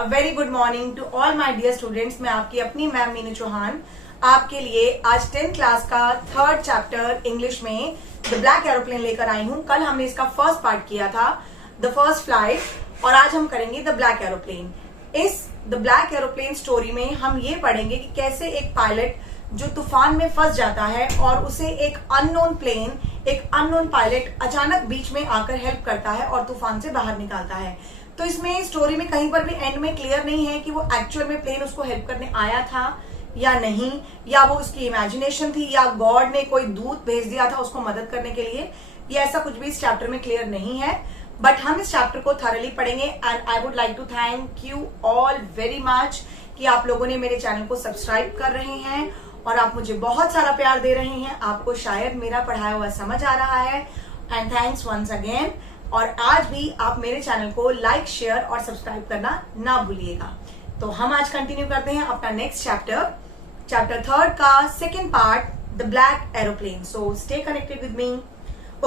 A very good morning to all my dear students. मैं आपकी अपनी मैम मीनू चौहान आपके लिए आज 10th क्लास का थर्ड चैप्टर इंग्लिश में द ब्लैक एरोप्लेन लेकर आई हूँ। कल हमने इसका फर्स्ट पार्ट किया था, द फर्स्ट फ्लाइट, और आज हम करेंगे द ब्लैक एरोप्लेन। इस द ब्लैक एरोप्लेन स्टोरी में हम ये पढ़ेंगे कि कैसे एक पायलट जो तूफान में फंस जाता है और उसे एक अननोन प्लेन, एक अननोन पायलट अचानक बीच में आकर हेल्प करता है और तूफान से बाहर निकालता है। तो इसमें स्टोरी में कहीं पर भी एंड में क्लियर नहीं है कि वो एक्चुअल में प्लेन उसको हेल्प करने आया था या नहीं, या वो उसकी इमेजिनेशन थी, या गॉड ने कोई दूत भेज दिया था उसको मदद करने के लिए, या ऐसा कुछ भी इस चैप्टर में क्लियर नहीं है। बट हम इस चैप्टर को थॉरली पढ़ेंगे and I would like to thank you all very much कि आप लोगों ने मेरे चैनल को सब्सक्राइब कर रहे हैं और आप मुझे बहुत सारा प्यार दे रहे हैं। आपको शायद मेरा पढ़ाया हुआ समझ आ रहा है एंड थैंक्स वंस अगेन। और आज भी आप मेरे चैनल को लाइक, शेयर और सब्सक्राइब करना ना भूलिएगा। तो हम आज कंटिन्यू करते हैं अपना नेक्स्ट चैप्टर थर्ड का second part, the black aeroplane. So stay connected with me.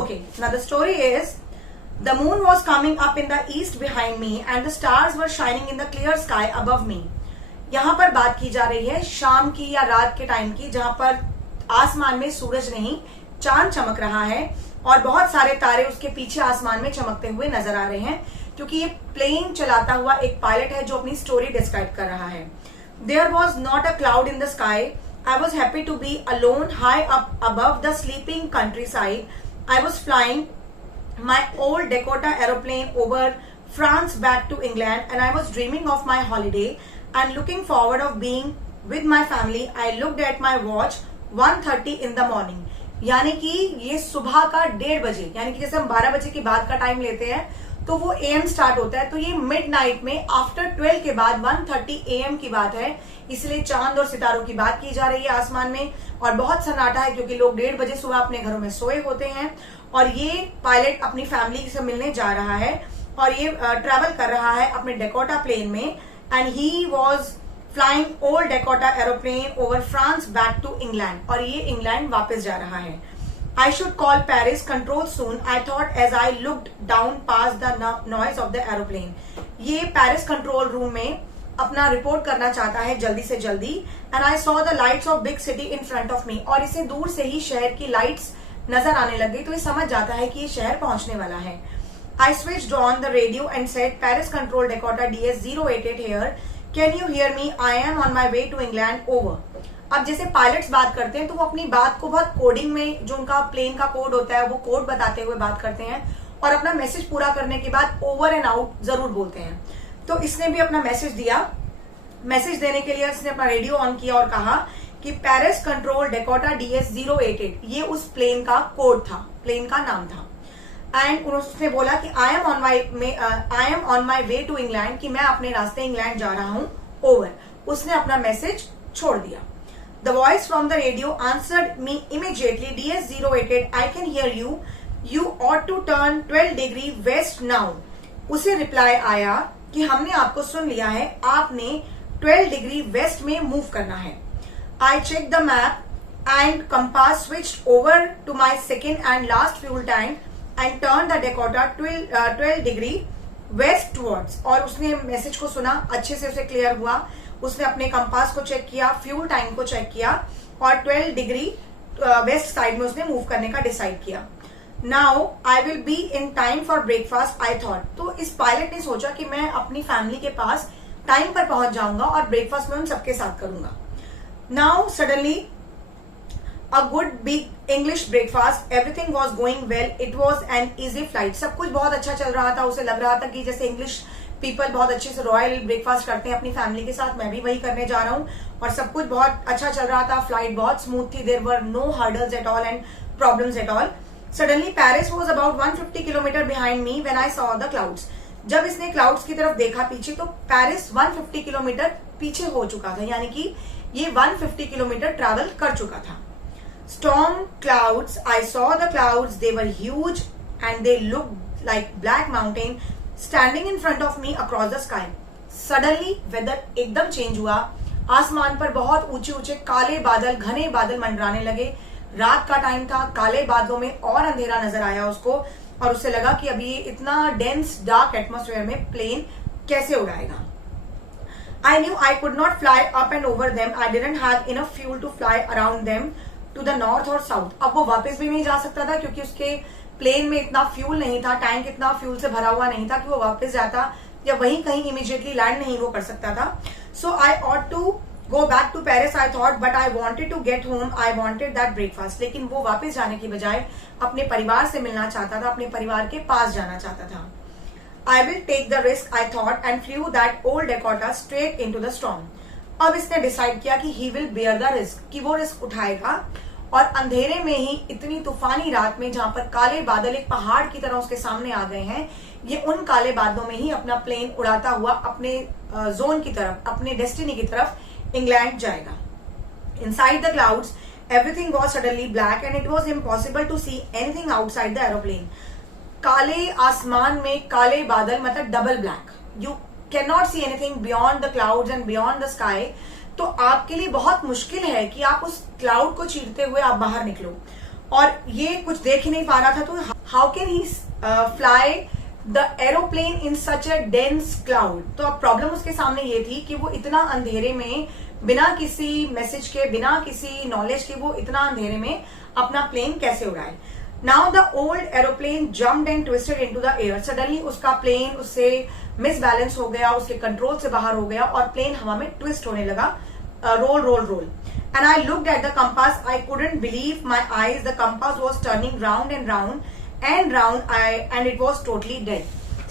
Okay, now the story is the moon was coming up in the east behind me and the stars were shining in the clear sky above मी। यहाँ पर बात की जा रही है शाम की या रात के टाइम की, जहां पर आसमान में सूरज नहीं चांद चमक रहा है और बहुत सारे तारे उसके पीछे आसमान में चमकते हुए नजर आ रहे हैं, क्योंकि ये प्लेन चलाता हुआ एक पायलट है जो अपनी स्टोरी डिस्क्राइब कर रहा है। There was not a cloud in the sky, I was happy to be alone high up above the sleeping countryside. I was flying my old Dakota aeroplane over France back to England and I was dreaming of my holiday and looking forward of being with my family. I looked at my watch 1:30 in the morning. यानी कि ये सुबह का 1:30 बजे, यानी कि जैसे हम 12 बजे के बाद का टाइम लेते हैं तो वो AM स्टार्ट होता है, तो ये मिडनाइट में आफ्टर 12 के बाद 1:30 AM की बात है। इसलिए चांद और सितारों की बात की जा रही है आसमान में और बहुत सन्नाटा है, क्योंकि लोग 1:30 बजे सुबह अपने घरों में सोए होते हैं और ये पायलट अपनी फैमिली से मिलने जा रहा है और ये ट्रेवल कर रहा है अपने डेकोटा प्लेन में and he was flying old Dakota aeroplane over France back to England, और ये इंग्लैंड वापस जा रहा है। I should call Paris control soon, I thought as I looked down past the noise of the aeroplane. ये Paris control room में अपना report करना चाहता है जल्दी से जल्दी। And I saw the lights of big city in front of me, और इसे दूर से ही शहर की लाइट्स नजर आने लग गई, तो ये समझ जाता है कि ये शहर पहुंचने वाला है। I switched on the radio and said, Paris Control Dakota DS088 here. Can you hear me? I am on my way to England. Over. अब जैसे पायलट्स बात करते हैं तो वो अपनी बात को बहुत कोडिंग में, जो उनका प्लेन का कोड होता है वो कोड बताते हुए बात करते हैं और अपना मैसेज पूरा करने के बाद ओवर एंड आउट जरूर बोलते हैं। तो इसने भी अपना मैसेज दिया। मैसेज देने के लिए इसने अपना रेडियो ऑन किया और कहा कि पेरिस कंट्रोल डेकोटा DS088, ये उस प्लेन का कोड था, प्लेन का नाम था। एंड उसने बोला कि I am on my way to England, कि मैं अपने रास्ते इंग्लैंड जा रहा हूं। ओवर। उसने अपना मैसेज छोड़ दिया। The voice from the radio answered me immediately, DS088 I can hear you, you ought to turn 12 degree west now. उसे रिप्लाई आया कि हमने आपको सुन लिया है, आपने 12 डिग्री वेस्ट में मूव करना है। I check the map and compass switched over to my second and last fuel tank and turn the Dakota 12 degree west towards. और उसने मैसेज को सुना, अच्छे से उसे क्लियर हुआ। उसने अपने कंपास को चेक किया, फ्यूल टाइम को चेक किया और 12 डिग्री वेस्ट साइड में उसने मूव करने का डिसाइड किया। Now I will be in time for breakfast I thought. तो इस पायलट ने सोचा कि मैं अपनी फैमिली के पास टाइम पर पहुंच जाऊंगा और ब्रेकफास्ट में उन सबके साथ करूंगा। Now suddenly A good big English breakfast. Everything was going well. It was an easy flight. सब कुछ बहुत अच्छा चल रहा था। उसे लग रहा था कि जैसे इंग्लिश पीपल बहुत अच्छे से रॉयल ब्रेकफास्ट करते हैं अपनी फैमिली के साथ, मैं भी वही करने जा रहा हूँ और सब कुछ बहुत अच्छा चल रहा था। फ्लाइट बहुत स्मूथ थी। There were no hurdles at all and problems at all. Suddenly Paris was about 150 kilometre behind me when I saw the clouds. जब इसने क्लाउड्स की तरफ देखा पीछे, तो पेरिस 150 किलोमीटर पीछे हो चुका था, यानी कि ये 150 किलोमीटर ट्रैवल कर चुका था। Storm clouds, I saw the clouds, they were huge and they looked like black mountain standing in front of me across the sky. Suddenly weather एकदम चेंज हुआ। आसमान पर बहुत ऊंचे ऊंचे काले बादल, घने बादल मंडराने लगे। रात का टाइम था, काले बादलों में और अंधेरा नजर आया उसको और उसे लगा कि अभी इतना डेंस डार्क एटमॉस्फेयर में प्लेन कैसे उड़ाएगा। I knew I could not fly up and over them. I didn't have enough fuel to fly around them to the north or south. अब वो वापस भी नहीं जा सकता था क्योंकि उसके प्लेन में इतना फ्यूल नहीं था, टैंक इतना फ्यूल से भरा हुआ नहीं था कि वो वापस जाता या वहीं कहीं इमीडिएटली लैंड नहीं वो कर सकता था. So I ought to go back to Paris, I thought, but I wanted to get home. I wanted that breakfast. लेकिन वो वापस जाने की बजाय अपने परिवार से मिलना चाहता था, अपने परिवार के पास जाना चाहता था. I will take the risk, I thought, and flew that old Dakota straight into the storm. अब इसने डिसाइड किया कि he will bear the risk, कि वो रिस्क उठाएगा और अंधेरे में ही इतनी तूफानी रात में जहां पर काले बादल एक पहाड़ की तरह उसके सामने आ गए हैं, ये उन काले बादलों में ही अपना प्लेन उड़ाता हुआ अपने जोन की तरफ, अपने डेस्टिनी की तरफ इंग्लैंड जाएगा. Inside the clouds, everything was suddenly black and it was impossible to see anything outside the aeroplane. काले आसमान में काले बादल मतलब double black. You can not see anything beyond the clouds and beyond the sky. तो आपके लिए बहुत मुश्किल है कि आप उस क्लाउड को चीरते हुए आप बाहर निकलो, और ये कुछ देख ही नहीं पा रहा था. तो how can he fly the aeroplane in such a dense cloud. तो अब प्रॉब्लम उसके सामने ये थी कि वो इतना अंधेरे में बिना किसी मैसेज के, बिना किसी नॉलेज के, वो इतना अंधेरे में अपना प्लेन कैसे उड़ाए. Now the old aeroplane jumped and twisted into the air. Suddenly उसका प्लेन उससे मिसबैलेंस हो गया, उसके कंट्रोल से बाहर हो गया और प्लेन हवा में ट्विस्ट होने लगा. Roll roll roll. And I looked at the compass. I couldn't believe my eyes. The compass was turning round and round and round. And it was totally dead.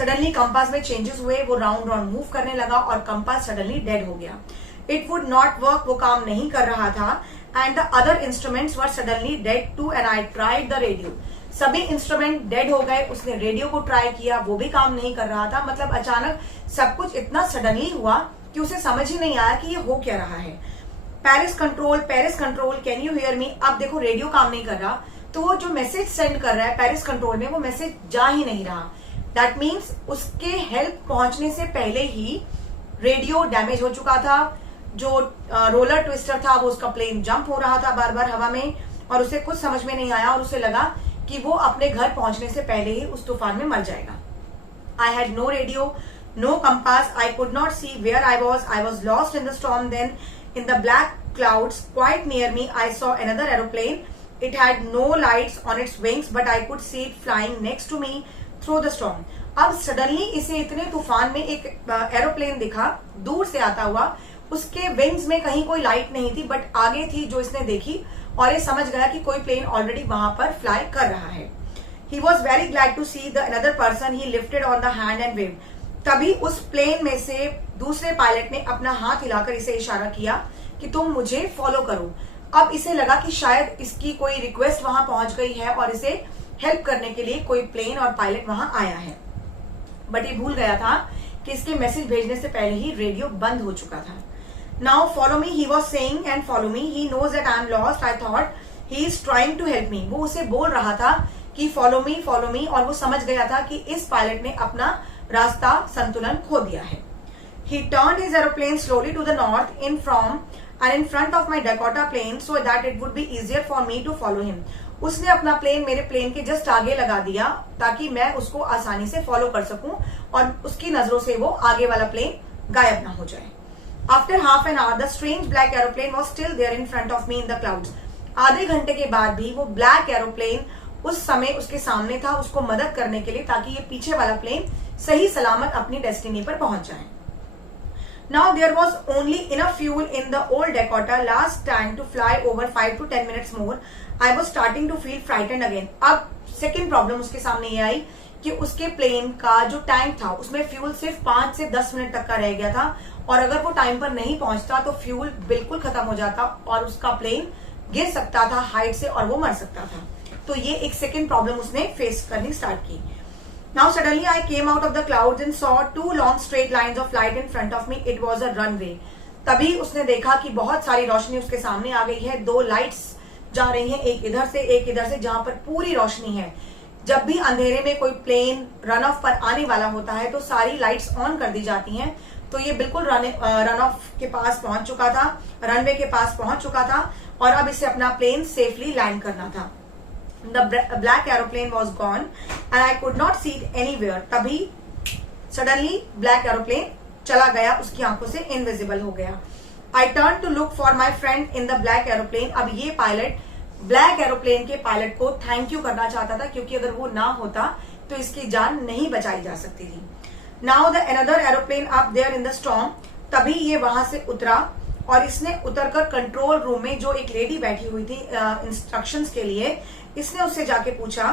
Suddenly compass में changes हुए, वो round round move करने लगा और compass suddenly dead हो गया. It would not work. वो काम नहीं कर रहा था. And the other instruments were suddenly dead too. And I tried the radio. सभी इंस्ट्रूमेंट डेड हो गए. उसने रेडियो को ट्राई किया, वो भी काम नहीं कर रहा था. मतलब अचानक सब कुछ इतना सडनली हुआ कि उसे समझ ही नहीं आया कि ये हो क्या रहा है. Paris control, can you hear me. अब देखो रेडियो काम नहीं कर रहा, तो वो जो मैसेज सेंड कर रहा है पेरिस कंट्रोल में, वो मैसेज जा ही नहीं रहा. दैट मीन्स उसके हेल्प पहुंचने से पहले ही रेडियो डैमेज हो चुका था. जो रोलर ट्विस्टर था वो उसका प्लेन जंप हो रहा था बार बार हवा में, और उसे कुछ समझ में नहीं आया और उसे लगा कि वो अपने घर पहुंचने से पहले ही उस तूफान में मर जाएगा. I had no radio, no compass. I could not see where I was lost in the storm. Then in the black clouds quite near me I saw another aeroplane. It had no lights on its wings but I could see it flying next to me through the storm. अब suddenly इसे इतने तूफान में एक aeroplane दिखा दूर से आता हुआ. उसके विंग्स में कहीं कोई लाइट नहीं थी बट आगे थी, जो इसने देखी, और ये समझ गया कि कोई प्लेन ऑलरेडी वहां पर फ्लाई कर रहा है. He was very glad to see the another person. He lifted on the hand and wave. तभी उस प्लेन में से दूसरे पायलट ने अपना हाथ हिलाकर इसे इशारा किया कि तुम मुझे फॉलो करो. अब इसे लगा कि शायद इसकी कोई रिक्वेस्ट वहां पहुंच गई है और इसे हेल्प करने के लिए कोई प्लेन और पायलट वहां आया है. बट ये भूल गया था कि इसके मैसेज भेजने से पहले ही रेडियो बंद हो चुका था. Now follow me, he was saying, and follow me. He knows that I am lost. I thought he is trying to help me. वो उसे बोल रहा था कि follow me, और वो समझ गया था कि इस पायलट ने अपना रास्ता संतुलन खो दिया है. He turned his aeroplane slowly to the north in front of my Dakota plane so that it would be easier for me to follow him. उसने अपना प्लेन मेरे प्लेन के जस्ट आगे लगा दिया ताकि मैं उसको आसानी से फॉलो कर सकूं और उसकी नजरों से वो आगे वाला प्लेन गायब ना हो जाए. After half an hour, the strange black aeroplane was still there in front of me in the clouds. आधे घंटे के बाद भी वो ब्लैक एरोप्लेन उस समय उसके सामने था, उसको मदद करने के लिए, ताकि ये पीछे वाला प्लेन सही सलामत अपनी डेस्टिनी पर पहुंच जाए. Now there was only enough fuel in the old Dakota last time to fly over 5 to 10 minutes more. I was starting to feel frightened again. अब सेकेंड प्रॉब्लम उसके सामने ये आई कि उसके प्लेन का जो टैंक था उसमें फ्यूल सिर्फ 5 से 10 मिनट तक का रह गया था, और अगर वो टाइम पर नहीं पहुंचता तो फ्यूल बिल्कुल खत्म हो जाता और उसका प्लेन गिर सकता था हाइट से और वो मर सकता था. तो ये एक सेकेंड प्रॉब्लम उसने फेस करनी स्टार्ट की. Now suddenly I came out of the clouds and saw 2 long straight lines of light in front of me. It was a runway. तभी उसने देखा कि बहुत सारी रोशनी उसके सामने आ गई है. 2 लाइट्स जा रही हैं, एक इधर से एक इधर से, जहां पर पूरी रोशनी है. जब भी अंधेरे में कोई प्लेन रन ऑफ पर आने वाला होता है तो सारी लाइट्स ऑन कर दी जाती हैं. तो ये बिल्कुल रन ऑफ के पास पहुंच चुका था, रनवे के पास पहुंच चुका था, और अब इसे अपना प्लेन सेफली लैंड करना था. The black aeroplane was gone and I could not see it anywhere. तभी सडनली ब्लैक एरोप्लेन चला गया, उसकी आंखों से इनविजिबल हो गया। I turn to look for my friend in the black aeroplane. अब ये पायलट ब्लैक एरोप्लेन के पायलट को थैंक यू करना चाहता था, क्योंकि अगर वो ना होता तो इसकी जान नहीं बचाई जा सकती थी। Now the another aeroplane up there in the storm. तभी ये वहां से उतरा और इसने उतरकर कंट्रोल रूम में जो एक लेडी बैठी हुई थी इंस्ट्रक्शंस के लिए, इसने उससे जाके पूछा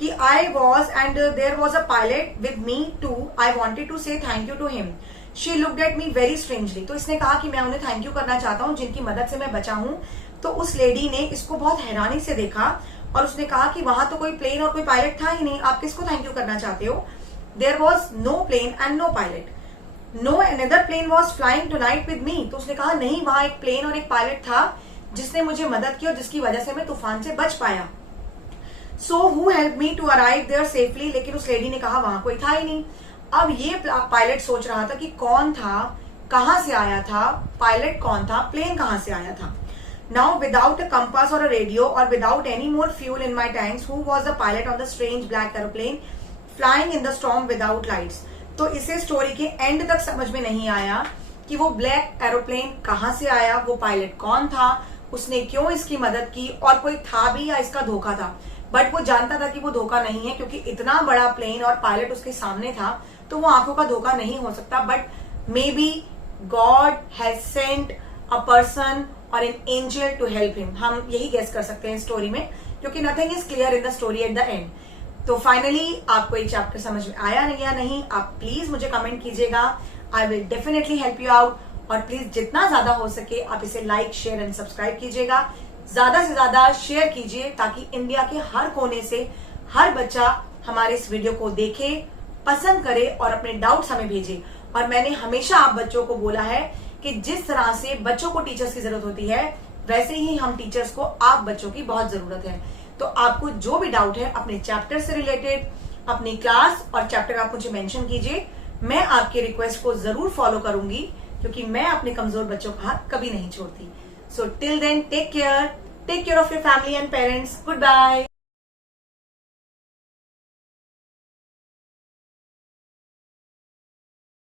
कि I was and there was a pilot with me too, I wanted to say thank you to him. She looked at me very strangely. तो इसने कहा कि मैं उन्हें थैंक यू करना चाहता हूँ जिनकी मदद से मैं बचा हूं। तो उस लेडी ने इसको बहुत हैरानी से देखा और उसने कहा कि वहां तो कोई प्लेन और कोई पायलट था ही नहीं, आप किसको थैंक यू करना चाहते हो? There was no plane and no pilot. No another plane was flying tonight with me. तो उसने कहा नहीं, वहां एक प्लेन और एक पायलट था जिसने मुझे मदद की और जिसकी वजह से मैं तूफान से बच पाया। So who help me to arrive there safely. लेकिन उस लेडी ने कहा वहां कोई था ही नहीं। अब ये पायलट सोच रहा था कि कौन था, कहां से आया था, पायलट कौन था, प्लेन कहां से आया था। नाउ विदाउट अ कंपास और अ रेडियो और without any more fuel in my tanks, who was the pilot on the strange black aeroplane flying in the storm without lights. तो इसे स्टोरी के एंड तक समझ में नहीं आया कि वो ब्लैक एरोप्लेन कहां से आया, वो पायलट कौन था, उसने क्यों इसकी मदद की, और कोई था भी या इसका धोखा था। बट वो जानता था कि वो धोखा नहीं है, क्योंकि इतना बड़ा प्लेन और पायलट उसके सामने था, तो वो आंखों का धोखा नहीं हो सकता। But maybe God has sent a person और an angel to help him. हम यही गेस कर सकते हैं स्टोरी में, क्योंकि nothing is clear in the story at the end. तो फाइनली आपको ये चैप्टर समझ में आया या नहीं, आप प्लीज मुझे कमेंट कीजिएगा। I will definitely help you out. और प्लीज जितना ज्यादा हो सके आप इसे लाइक, शेयर एंड सब्सक्राइब कीजिएगा। ज्यादा से ज्यादा शेयर कीजिए ताकि इंडिया के हर कोने से हर बच्चा हमारे इस वीडियो को देखे, पसंद करे और अपने डाउट्स हमें भेजे। और मैंने हमेशा आप बच्चों को बोला है कि जिस तरह से बच्चों को टीचर्स की जरूरत होती है, वैसे ही हम टीचर्स को आप बच्चों की बहुत जरूरत है। तो आपको जो भी डाउट है अपने चैप्टर से रिलेटेड, अपनी क्लास और चैप्टर आप मुझे मेंशन कीजिए। मैं आपके रिक्वेस्ट को जरूर फॉलो करूंगी, क्योंकि मैं अपने कमजोर बच्चों का हाथ कभी नहीं छोड़ती। So till then take care of your family and parents. Good bye.